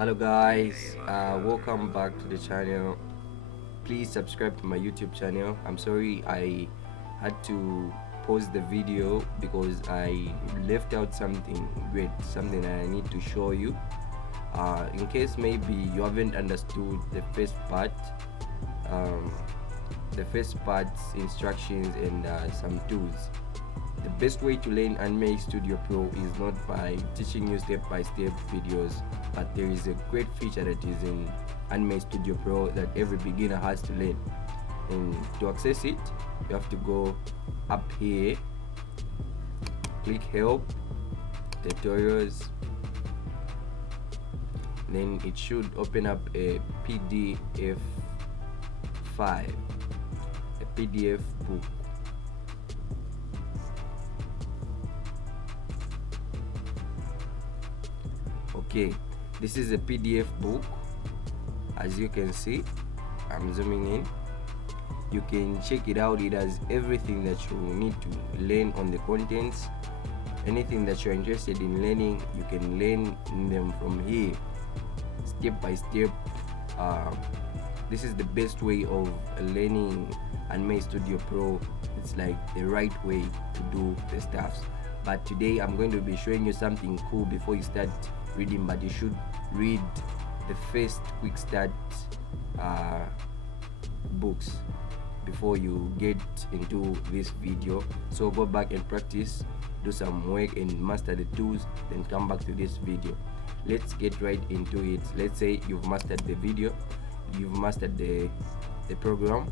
Hello guys, welcome back to the channel. Please subscribe to my YouTube channel. I'm sorry I had to pause the video because I left out something great, something that I need to show you. In case maybe you haven't understood the first part's instructions and some tools. The best way to learn Anime Studio Pro is not by teaching you step-by-step videos, but there is a great feature that is in Anime Studio Pro that every beginner has to learn. And to access it, you have to go up here, click Help, Tutorials, then it should open up a PDF file, a PDF book. Okay, this is a PDF book. As you can see, I'm zooming in. You can check it out. It has everything that you need to learn on the contents. Anything that you're interested in learning, you can learn them from here, step by step. This is the best way of learning Anime Studio Pro. It's like the right way to do the stuffs. But today I'm going to be showing you something cool before you start reading, but you should read the first quick start books before you get into this video. So go back and practice, do some work and master the tools, then come back to this video. Let's get right into it. Let's say you've mastered the video, you've mastered the program.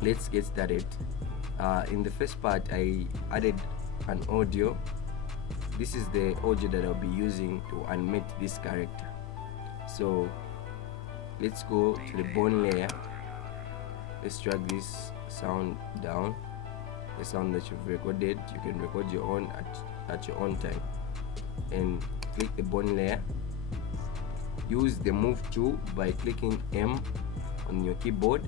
Let's get started. In the first part, I added an audio. This is the audio that I'll be using to animate this character. So let's go to the bone layer. Let's drag this sound down, the sound that you've recorded. You can record your own at your own time, and click the bone layer. Use the move tool by clicking M on your keyboard.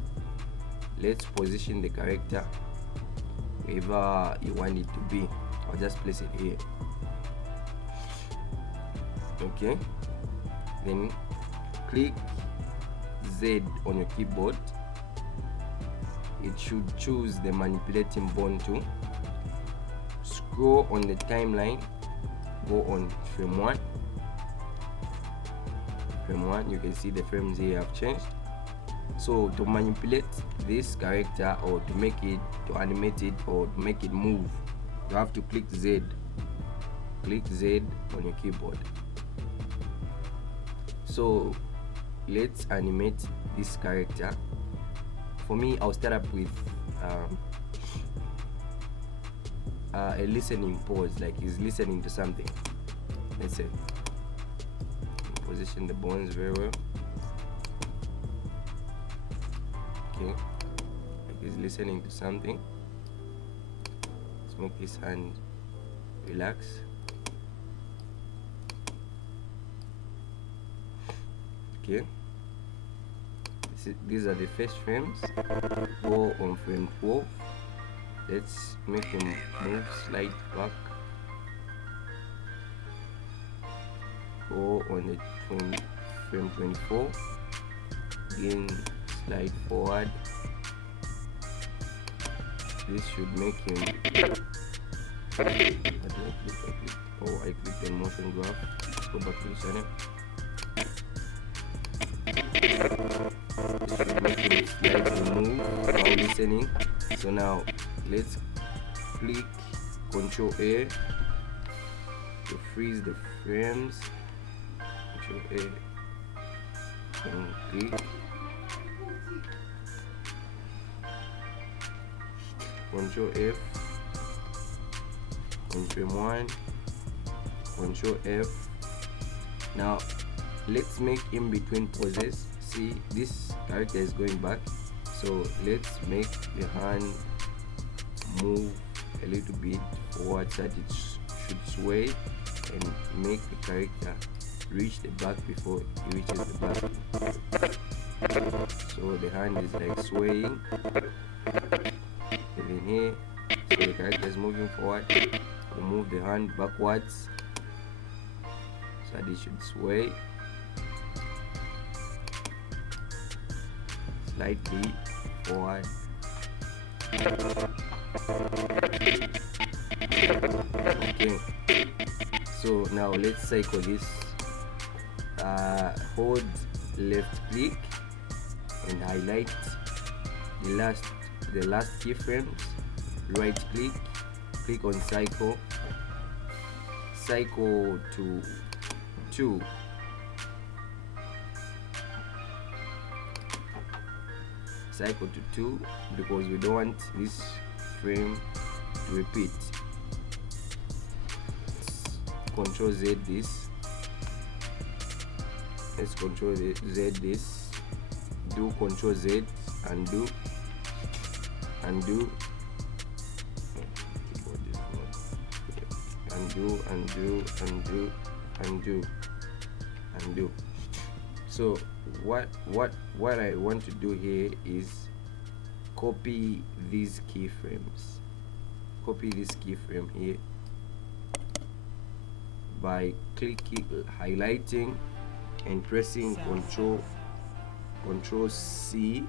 Let's position the character wherever you want it to be. I'll just place it here. Okay, then click Z on your keyboard. It should choose the manipulating bone tool. Scroll on the timeline, go on frame 1. Frame 1, you can see the frames here have changed. So to manipulate this character, or to make it, to animate it, or to make it move, you have to click Z. Click Z on your keyboard. So let's animate this character. For me, I'll start up with a listening pause, like he's listening to something. Let's say position the bones very well. Okay, like he's listening to something. Let's make his hand relax. Okay, these are the first frames. Go on frame 12. Let's make him move, slide back. Go on the frame 24. Again, slide forward. This should make him. I clicked the motion graph. Let's go back to the channel. This should make him slightly move while listening. So now let's click Ctrl A to freeze the frames. Ctrl A and click. Ctrl F on frame 1. Ctrl F. Now let's make in between pauses. See, this character is going back, so let's make the hand move a little bit forward so that it should sway and make the character reach the back before it reaches the back. So the hand is like swaying, and then here, so the character is moving forward. We move the hand backwards. that it should sway slightly forward. Okay, so now let's cycle this. Hold left click and highlight the last keyframes. Right click on cycle to 2. Cycle to 2 because we don't want this frame to repeat. Control Z this. Let's Control Z this. Do Control Z, undo. Undo, undo. So what I want to do here is copy these keyframes. Copy this keyframe here by highlighting and pressing Control C,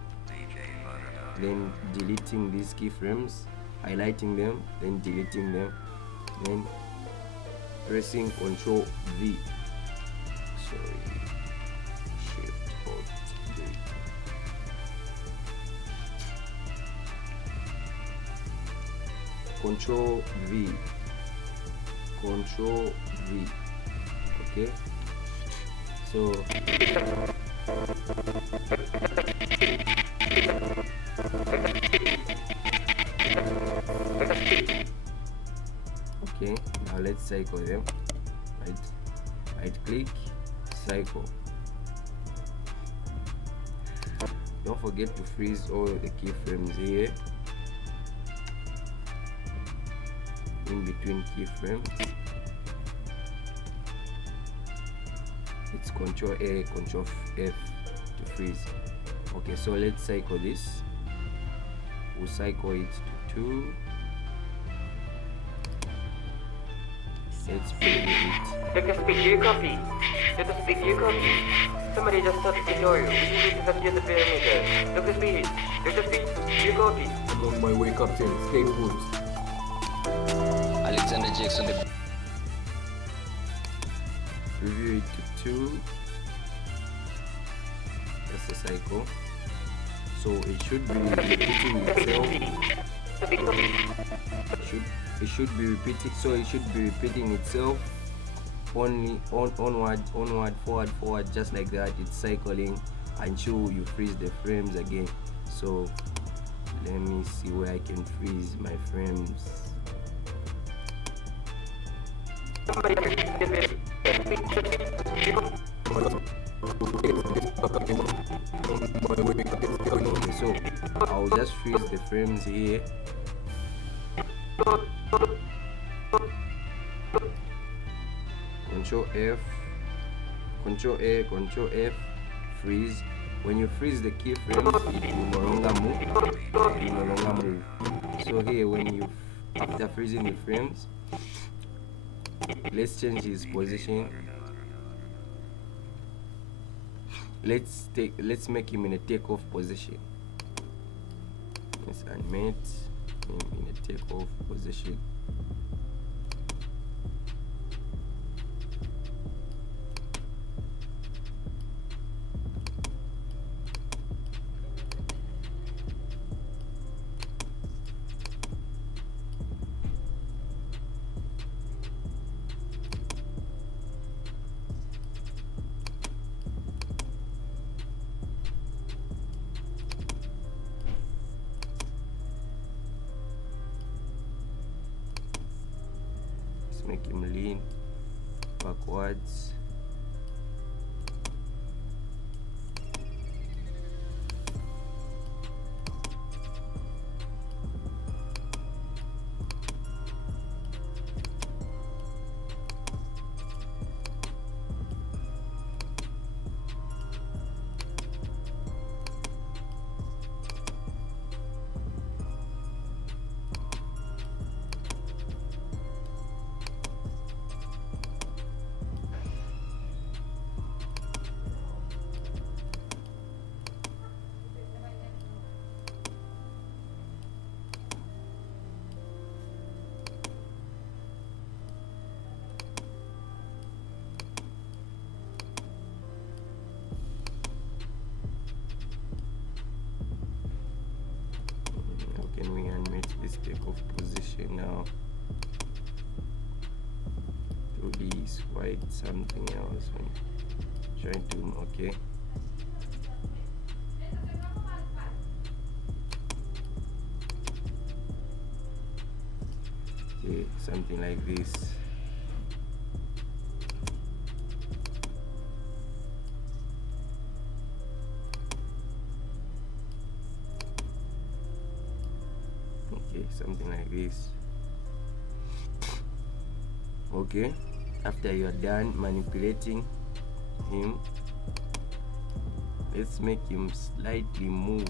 then deleting these keyframes, highlighting them, then deleting them, then pressing Control V. Sorry, Shift Alt V. Control V. Okay. So okay, now let's cycle them. Right click, cycle. Don't forget to freeze all the keyframes here in between keyframes. It's Control A, Control F to freeze. Okay, so let's cycle this. We'll cycle it to 2. Let's play with it. Dr. Speak, do you copy? Dr. Speak, do you copy? Somebody just started the tutorial. We need to disappear the perimeter. Dr. Speak, do you copy? I'm on my way, Captain. Stay put. Alexander Jackson. Review it to 2. That's the cycle. So it should be repeating itself. It should be repeating. So it should be repeating itself. Only onward, forward, just like that. It's cycling until you freeze the frames again. So let me see where I can freeze my frames. Okay, so I'll just freeze the frames here. Control F, Control A, Control F, freeze. When you freeze the keyframes, it will no longer move. So here, when you after freezing the frames, let's change his position. Let's make him in a takeoff position. Let's animate him in a takeoff position. Make him lean backwards. probably is quite something else when trying to, okay. Okay, something like this. Okay, something like this. Okay, after you are done manipulating him, let's make him slightly move.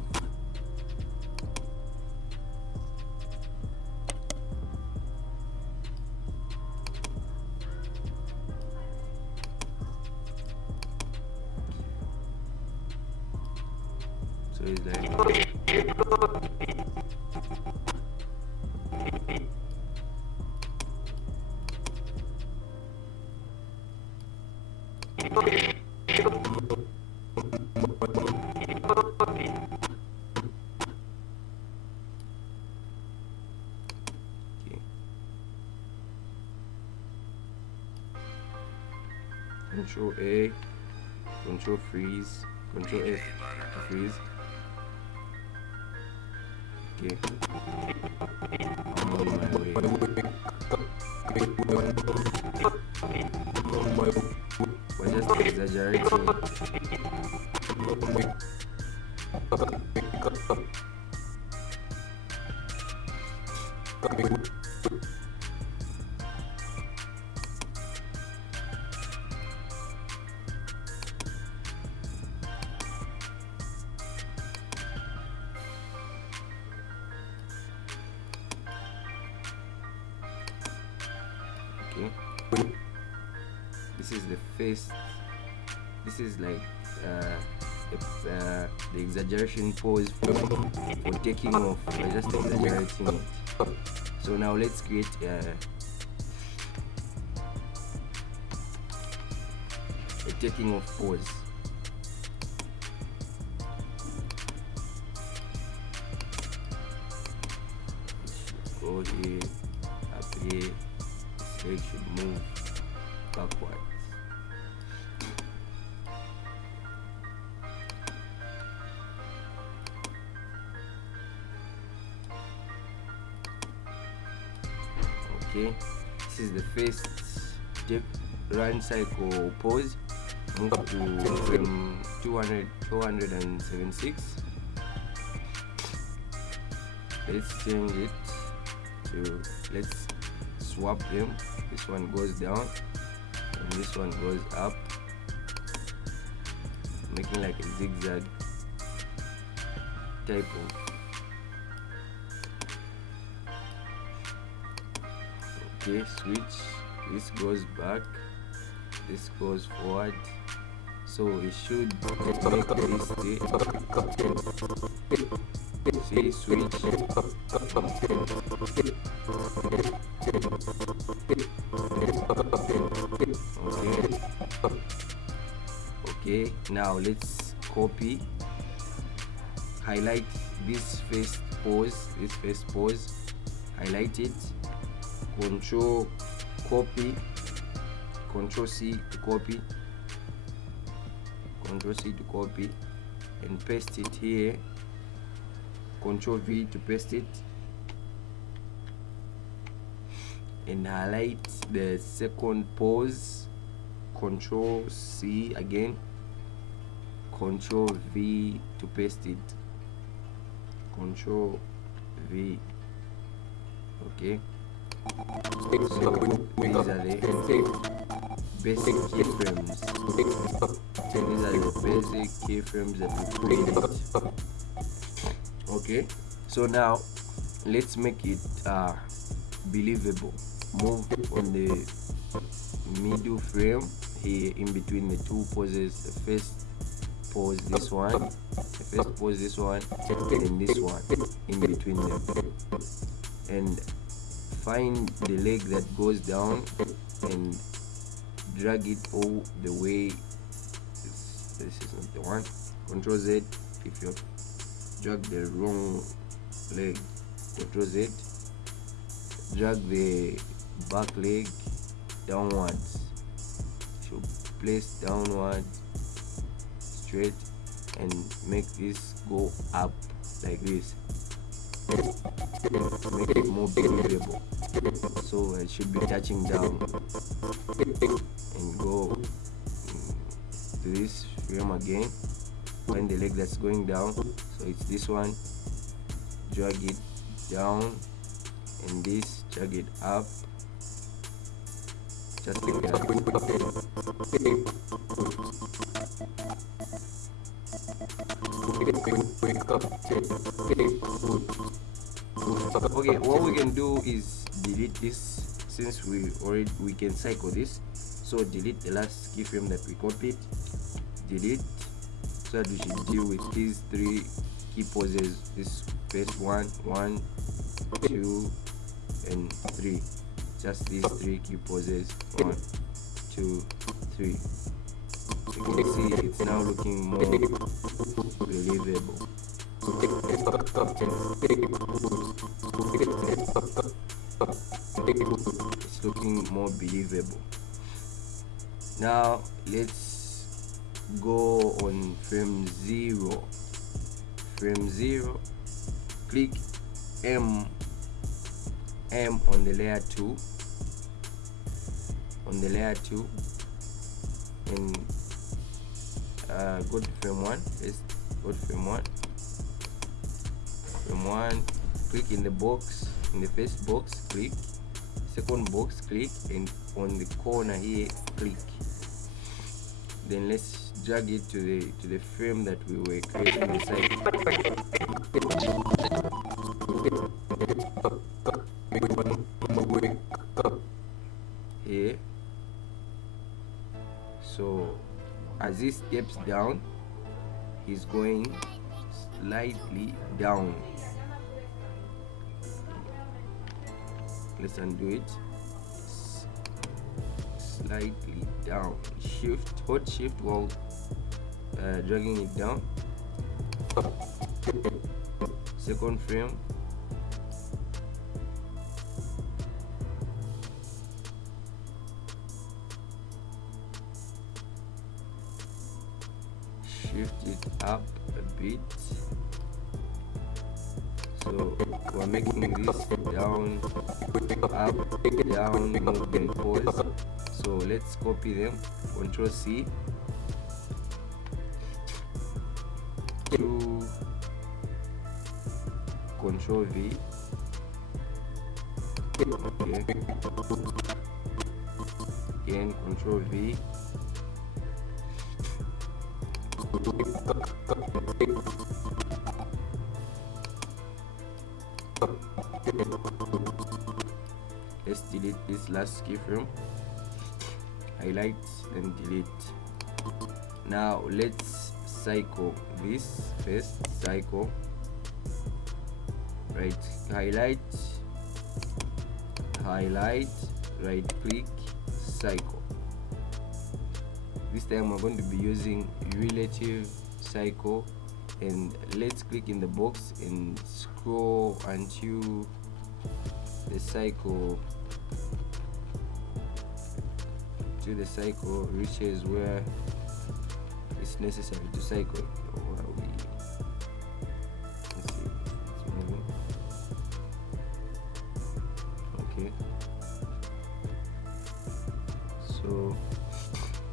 So it's like okay. Control A, control freeze, control F to freeze. Okay, I'm on my way. We're just exaggerating. Okay, this is the face. This is like the exaggeration pose for taking off. We're just exaggerating it. So now let's create a taking off pose. Go here, up here. This leg should move backwards. Okay, this is the first step, run cycle pose. Move to frame 276. Let's change it to, let's swap them. This one goes down and this one goes up, making like a zigzag type of. Okay, switch. This goes back, this goes forward, so it should make this stay. See, switch. Okay, now let's copy, highlight this first pose, highlight it, control copy, control C to copy, control C to copy and paste it here, control V to paste it, and highlight the second pose, control C again, control V to paste it, control V. Okay, so these are the basic keyframes, and these are the basic keyframes that we created. Okay, so now let's make it believable. Move on the middle frame here in between the two poses. The first pose this one, the first pose this one, and this one in between them, and find the leg that goes down and drag it all the way. This is not the one. Control Z if you drag the wrong leg. Control Z. Drag the back leg downwards. Should place downwards straight and make this go up like this. Make it more believable. So it should be touching down and go to this frame again. Find the leg that's going down, so it's this one. Drag it down, and this drag it up, just like that. Okay, what we can do is delete this, since we can cycle this. So delete the last keyframe that we copied, delete, so that we should deal with these three key poses. This first one, 1, 2, and 3. Just these three key poses, 1, 2, 3. You can see it's now looking more believable. It's looking more believable. Now let's go on frame 0. Frame 0, click M on the layer 2, and go to frame 1. Let's go to frame 1. Frame 1, click in the box, in the first box, click, second box, click, and on the corner here, click. Then let's drag it to the frame that we were creating the cycle. Here. So as he steps down, he's going slightly down. Let's undo it. Slightly down. Hold shift while dragging it down. Second frame. Shift it up a bit. So we're making this down, up, down, move and pause. So let's copy them. Control C, 2, Control V. Okay. Again, Control V. Let's delete this last keyframe. Highlight and delete. Now let's cycle this first. Cycle. Right, highlight, right click, cycle. This time we're going to be using relative cycle, and let's click in the box and scroll until the cycle reaches where it's necessary to cycle. Let's see, it's moving. Okay, so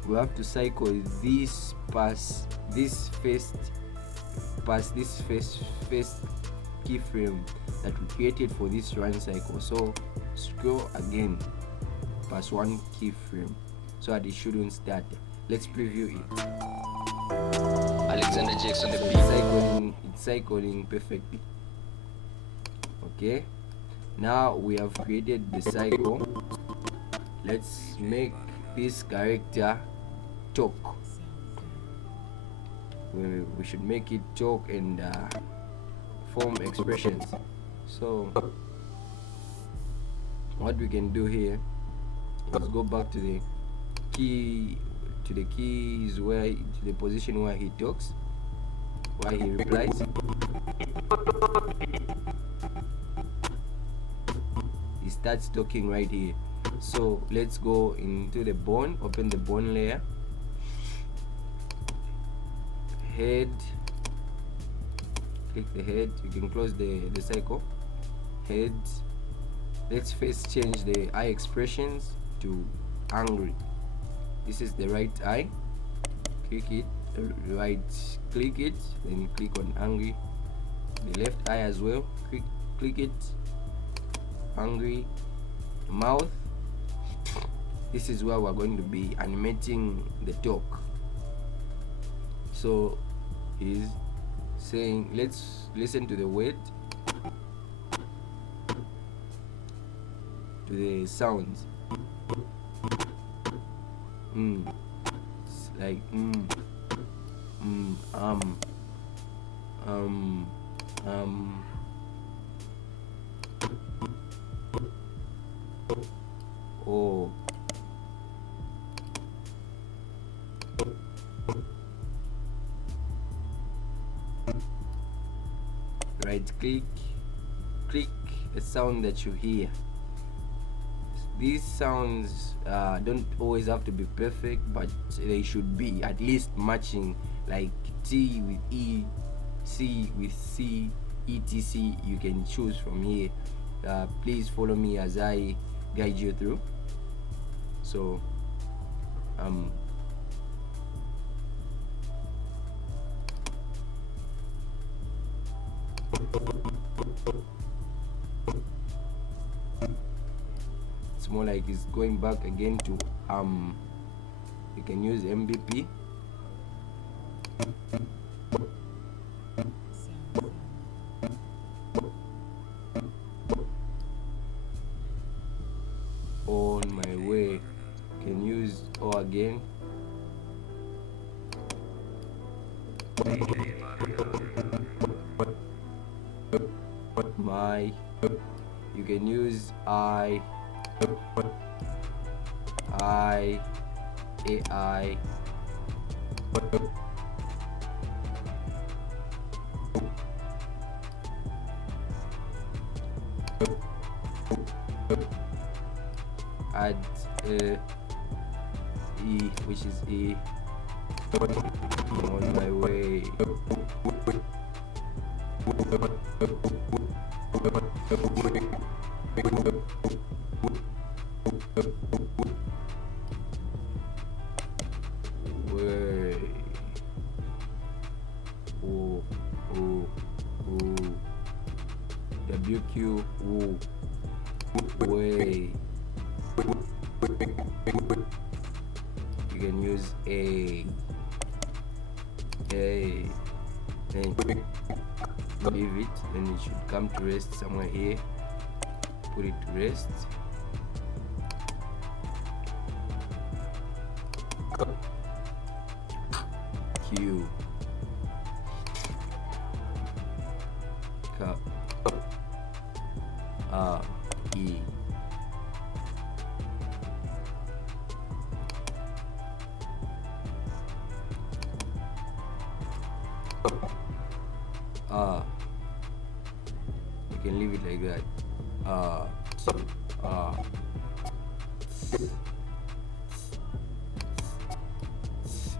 we have to cycle this past this first keyframe that we created for this run cycle. So scroll again past one keyframe so that it shouldn't start. Let's preview it. Alexander Jackson the beat. It's cycling perfectly. Okay, now we have created the cycle. Let's make this character talk. We should make it talk and form expressions. So what we can do here is go back to the keys to the position where he talks, where he replies. He starts talking right here. So let's go into the bone, open the bone layer, head, click the head, you can close the cycle, head. Let's first change the eye expressions to angry. This is the right eye, click it, right click it, then click on angry. The left eye as well, click it, angry. Mouth, this is where we're going to be animating the talk. So he's saying, let's listen to the word, to the sounds. It's like oh, right click, click a sound that you hear. These sounds don't always have to be perfect, but they should be at least matching, like T with E, C with C, etc. You can choose from here. Please follow me as I guide you through. So it's more like it's going back again to you can use MVP. On my way, can use O again. My, you can use I, AI, add E, which is E. On my way. Way. O, O, O. WQ, O. Way. You can use A. Then leave it, then it should come to rest somewhere here. Put it to rest. Q. Cup. R. E. You can leave it like that.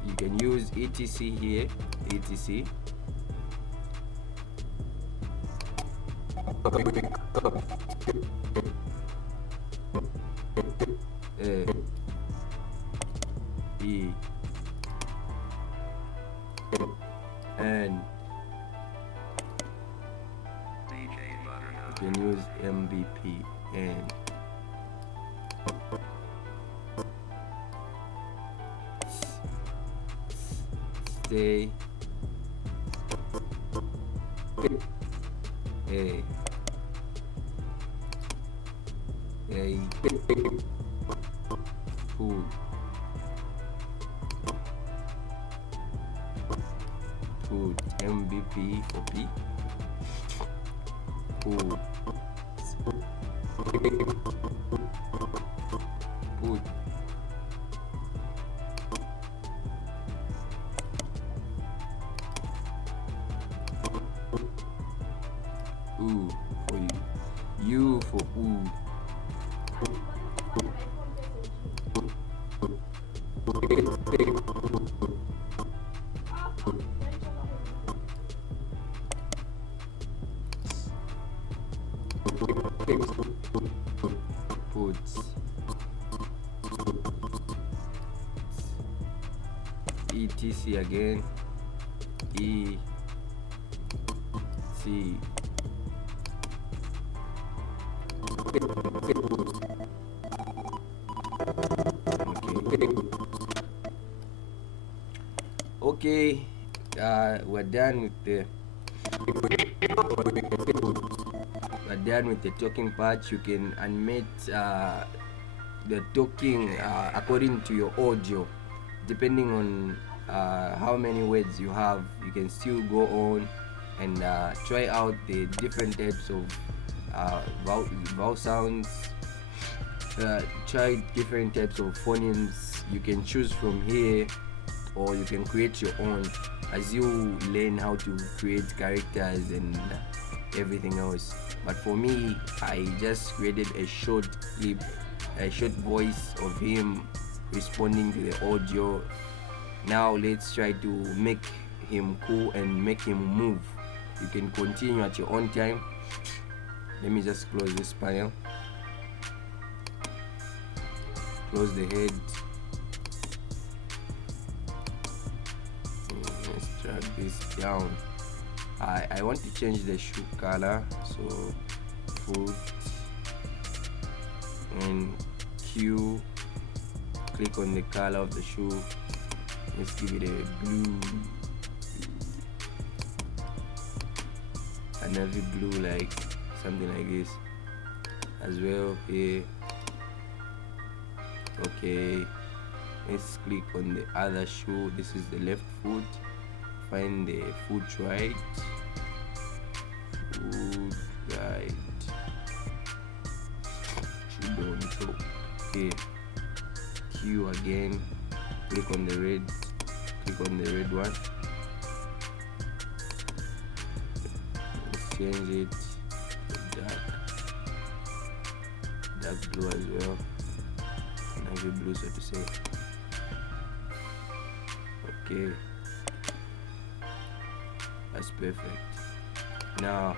You can use etc here, etc. E and you can use MVP and stay A food MVP for P food food ooh for you, U for ooh. Put etc again, e t. Okay, we're done with the talking part. You can animate the talking according to your audio, depending on how many words you have. You can still go on and try out the different types of vowel sounds. Try different types of phonemes. You can choose from here, or you can create your own as you learn how to create characters and everything else. But for me, I just created a short clip, a short voice of him responding to the audio. Now let's try to make him cool and make him move. You can continue at your own time. Let me just close this panel, close the head. Let's drag this down. I want to change the shoe color, so foot and Q, click on the color of the shoe. Let's give it a blue, a navy blue, like something like this as well here. Okay, let's click on the other shoe. This is the left foot. Find the foot right, should be on top. Okay, Q again, click on the red one. Let's change it to dark blue as well, navy blue, so to say. Okay, that's perfect. Now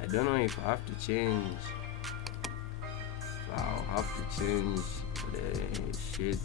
I don't know if I have to change. I'll have to change the shit